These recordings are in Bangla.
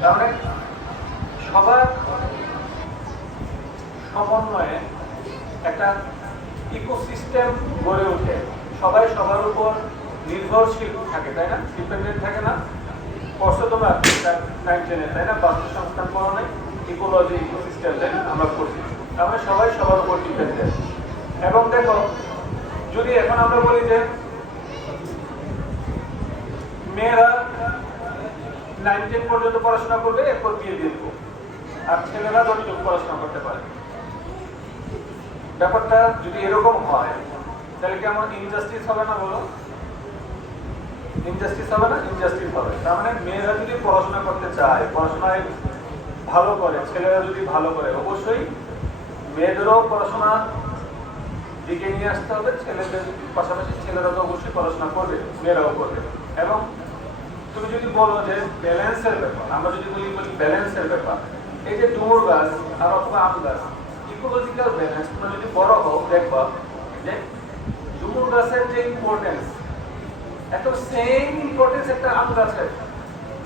তার মানে সবার সমন্বয়ে একটা ইকোসিস্টেম গড়ে ওঠে, সবাই সবার উপর নির্ভরশীল থাকে, তাই না? ডিপেন্ডেন্ট থাকে না? পড়ছো তোমরা 9-10-এ, তাই না? বাস্তুসংস্থান পড়ানো, ইকোলজি, ইকোসিস্টেম, তাই না? আমরা পড়ছি। তার মানে সবাই সবার উপর ডিপেন্ডেন্ট। এবং দেখো, যদি এখন আমরা বলি যে মেয়েরা 9-10 পর্যন্ত পড়াশোনা করবে, এরপর বিয়ে দিয়ে দেবো, আর ছেলেরা যতটুকু পড়াশোনা করতে পারে, ব্যাপারটা যদি এরকম হয় তাহলে কি আমার ইনজাস্টিস হবে না? বলো, ইনজাস্টিস হবে না? ইনজাস্টিস হবে। তার মানে মেয়েরা যদি পড়াশোনা করতে চায়, পড়াশোনায় ভালো করে, ছেলেরা যদি ভালো করে, অবশ্যই মেয়েদেরও পড়াশোনা দিকে নিয়ে আসতে হবে, ছেলেদের পাশাপাশি ছেলেরা তো অবশ্যই পড়াশোনা করবে, মেয়েরাও করবে। এবং তুমি যদি বলো যে ব্যালেন্সের ব্যাপার, আমরা যদি বলি ব্যালেন্সের ব্যাপার, এই যে ডুমুর গাছ আর অথবা আম গাছ, ইকোলজিক্যাল ব্যালেন্স, তোমরা যদি বড় হও দেখবা যে ডুমুর গাছের যে ইম্পর্টেন্স, এত সেম ইম্পর্টেন্স একটা আম গাছের,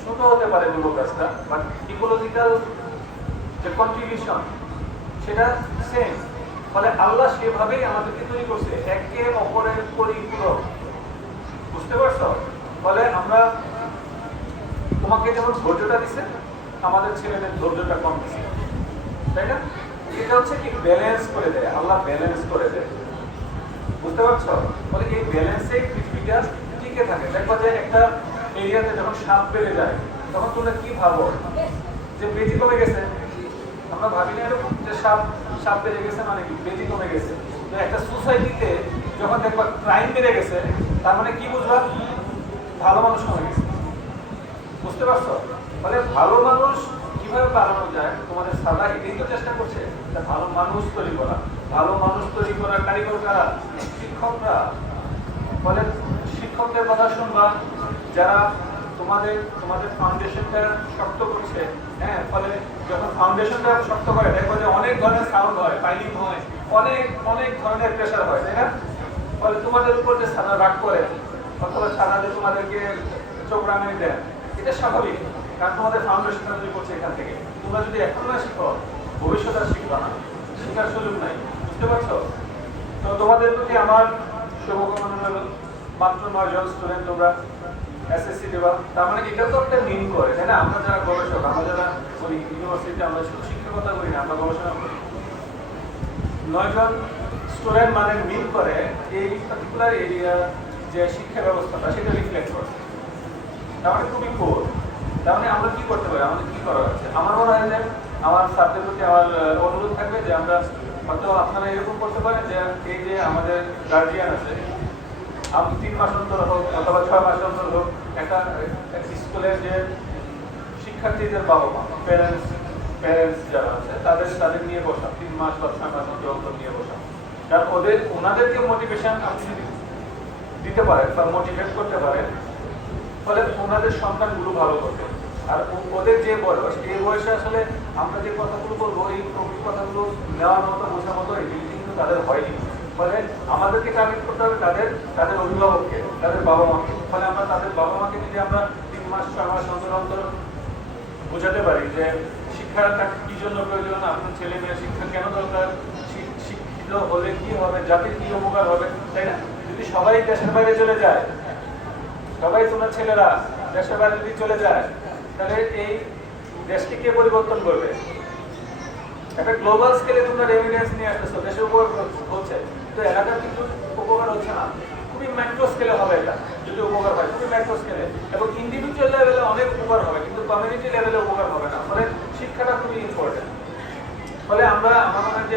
ছোট হতে পারে ডুমুর গাছটা, বাট ইকোলজিক্যাল যে কন্ট্রিবিউশন সেটা সেম। ফলে আল্লাহ সেভাবেই আমাদেরকে তৈরি করছে, একে অপরের পরিপূরক। বুঝতে পারছো? ফলে আমরা, তোমাকে যেমন ধৈর্যটা দিছে, আমাদের ছেলেদের ধৈর্যটা কম দিছে, তাই না? এটা হচ্ছে কি ব্যালেন্স করে দেয়, আল্লাহ ব্যালেন্স করে দেয়। বুঝতে পারছো? ফলে এই ব্যালেন্সে পৃথিবীটা টিকে থাকে। দেখো যে একটা এরিয়াতে যখন সাপ বেড়ে যায়, তখন তোমরা কি ভাবো যে বেজি কমে গেছে? আমরা ভাবি না এরকম যে সাপ বেড়ে গেছে মানে কি বেজি কমে গেছে? তো একটা সোসাইটিতে যখন দেখবা ক্রাইম বেড়ে গেছে, তার মানে কি বুঝবা? ভালো মানুষ কমে গেছে। বুঝতে পারছো? মানে ভালো মানুষ কিভাবে বাড়ানো যায়, তোমাদের সাদা এটাই তো চেষ্টা করছে, ভালো মানুষ তৈরি করা। ভালো মানুষ তৈরি করার কারিগর কারা? শিক্ষকরা। ফলে শিক্ষকদের কথা শুনবা, যারা তোমাদের ফাউন্ডেশনটা শক্ত করছে। হ্যাঁ, ফলে যখন ফাউন্ডেশনটা শক্ত করে, দেখো যে অনেক ধরনের সাউন্ড হয়, ফাইলিং হয়, অনেক অনেক ধরনের প্রেশার হয়, তাই না? ফলে তোমাদের উপর যে সাদা রাগ করে অথবা সাদা যে তোমাদেরকে চোখ রাঙানি দেয়, এটা স্বাভাবিক, কারণ তোমাদের ফাউন্ডেশনটা তৈরি করছে এখান থেকে। তোমরা যদি এখন না শিখো, ভবিষ্যৎ আর শিখবা না, শেখার সুযোগ নাই। বুঝতে পারছো? তো তোমাদের প্রতি আমার শুভকামনা হলো, মাত্র 9 জন স্টুডেন্ট তোমরা এসএসসি দেবা, তার মানে এটা তো একটা মিন করে, তাই না? আমরা যারা গবেষক, আমরা যারা করি ইউনিভার্সিটিতে, আমরা শুধু শিক্ষকতা করি না, আমরা গবেষণা করি। 9 জন স্টুডেন্ট মানে মিন করে এই পার্টিকুলার এরিয়া যে শিক্ষা ব্যবস্থাটা, সেটা রিফ্লেক্ট করে। তার মানে খুবই কোর। তার মানে আমরা কি করতে পারি, আমাদের কি করা হচ্ছে? আমার মনে হয় যে আমার ছাত্রদের প্রতি আমার অনুরোধ থাকবে যে আমরা হয়তো, আপনারা এরকম করতে পারেন যে এই যে আমাদের গার্জিয়ান আছে, আপনি 3 মাস অন্তর হোক অথবা 6 মাস অন্তর হোক, একটা স্কুলের যে শিক্ষার্থীদের বাবা মা, প্যারেন্টস যারা আছে, তাদের নিয়ে বসা, 3 মাস বা 6 মাস অন্তর নিয়ে বসা। কারণ ওনাদেরকে মোটিভেশন আপনি যদি দিতে পারেন বা মোটিভেট করতে পারেন, ফলে ওনাদের সন্তানগুলো ভালো করবে। আর ওদের যে বয়স, এই বয়সে আসলে আমরা যে কথাগুলো বলবো, এই কথাগুলো নেওয়ার মতো, বোঝার মতো এবিলিটি কিন্তু তাদের হয়নি। ফলে আমাদেরকে টার্গেট করতে হবে তাদের অভিভাবককে, তাদের বাবা মাকে। ফলে আমরা তাদের বাবা মাকে যদি আমরা 3 মাস 6 মাস অন্তর অন্তর বোঝাতে পারি যে শিক্ষাটা কি জন্য প্রয়োজন, আপনার ছেলে মেয়ে শিক্ষা কেন দরকার, শিক্ষিত হলে কি হবে, জাতির কি উপকার হবে, তাই না? যদি সবাই দেশের বাইরে চলে যায়, সবাই তোমার ছেলেরা দেশের বাইরে যদি চলে যায়, তাহলে এই দেশকে কে পরিবর্তন করবে? একটা গ্লোবাল স্কেলে তোমরা রেভিনিউস নিয়ে আসতেছো, দেশের উপর হচ্ছে, তো এলাকার কিন্তু উপকার হচ্ছে না। খুবই ম্যাক্রো স্কেলে হবে এটা, যদি উপকার হয় খুবই ম্যাক্রো স্কেলে, এবং ইন্ডিভিজুয়াল লেভেলে অনেক উপকার হবে, কিন্তু কমিউনিটি লেভেলে উপকার হবে না। ফলে শিক্ষাটা খুবই ইম্পর্টেন্ট। ফলে আমার মনে হয় যে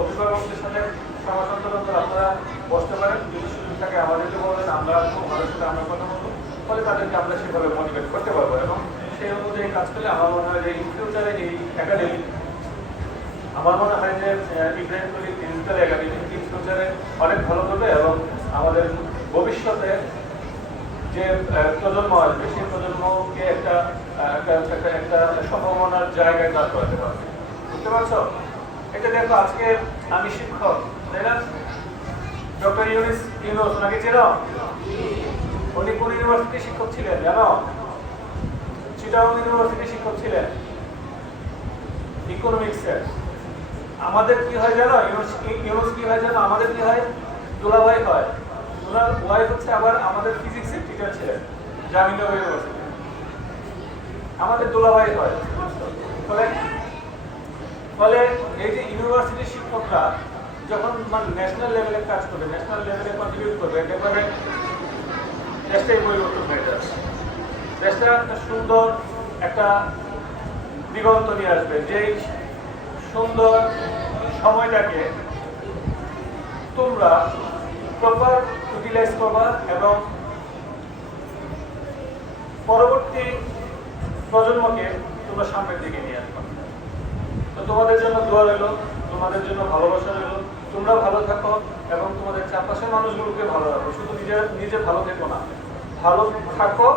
অভিভাবকদের সাথে সমান্তরাল আপনারা বসতে পারেন, যদি সুযোগ থাকে আমাদেরকে বলবেন, আমরা আমাদের সাথে আমরা কথা বলবো, ফলে তাদেরকে আমরা সেভাবে মোটিভেট করতে পারবো। এবং সেই অনুযায়ী কাজ করলে আমার মনে হয় যে ইন ফিউচারে এই একাডেমি, আমার মনে হয় যে ইব্রাহিমপুরি ডিজিটাল একাডেমি ইন ফিউচারে অনেক ভালো হবে, এবং আমাদের ভবিষ্যতে যে প্রজন্ম আসবে, সেই প্রজন্মকে একটা সম্ভাবনার জায়গায় দাঁড় করাতে পারবে। বুঝতে পারছো? এটা দেখো, আজকে আমি শিক্ষক, তাই না? ডক্টর ইউনুস নাকি চেনো? উনি কোন ইউনিভার্সিটি শিক্ষক ছিলেন জানো? চিটাগং ইউনিভার্সিটি শিক্ষক ছিলেন ইকোনমিক্সের। আমাদের কি হয় জানো, ইউনুস কি হয় জানো, আমাদের কি হয়, দুলাভাই হয়। ওনার ওয়াইফ হচ্ছে আবার আমাদের ফিজিক্সের টিচার ছিলেন জাহাঙ্গীরনগর ইউনিভার্সিটি, আমাদের দুলাভাই হয়। ফলে ফলে এই যে ইউনিভার্সিটির শিক্ষকরা যখন মানে ন্যাশনাল লেভেলে কাজ করবে, ন্যাশনাল লেভেলে কন্ট্রিবিউট করবে, একেবারে দেশটাই পরিবর্তন হয়ে যাবে। দেশটা একটা সুন্দর একটা দিগন্ত নিয়ে আসবে, যেই সুন্দর সময়টাকে তোমরা প্রপার ইউটিলাইজ করবা এবং পরবর্তী প্রজন্মকে তোমরা সামনের দিকে নিয়ে আসবা। তো তোমাদের জন্য দোয়া রইল, তোমাদের জন্য ভালোবাসা রইল। তোমরা ভালো থাকো এবং তোমাদের চারপাশের মানুষগুলোকে ভালো রাখো। শুধু নিজে ভালো থেকো না, ভালো থাকো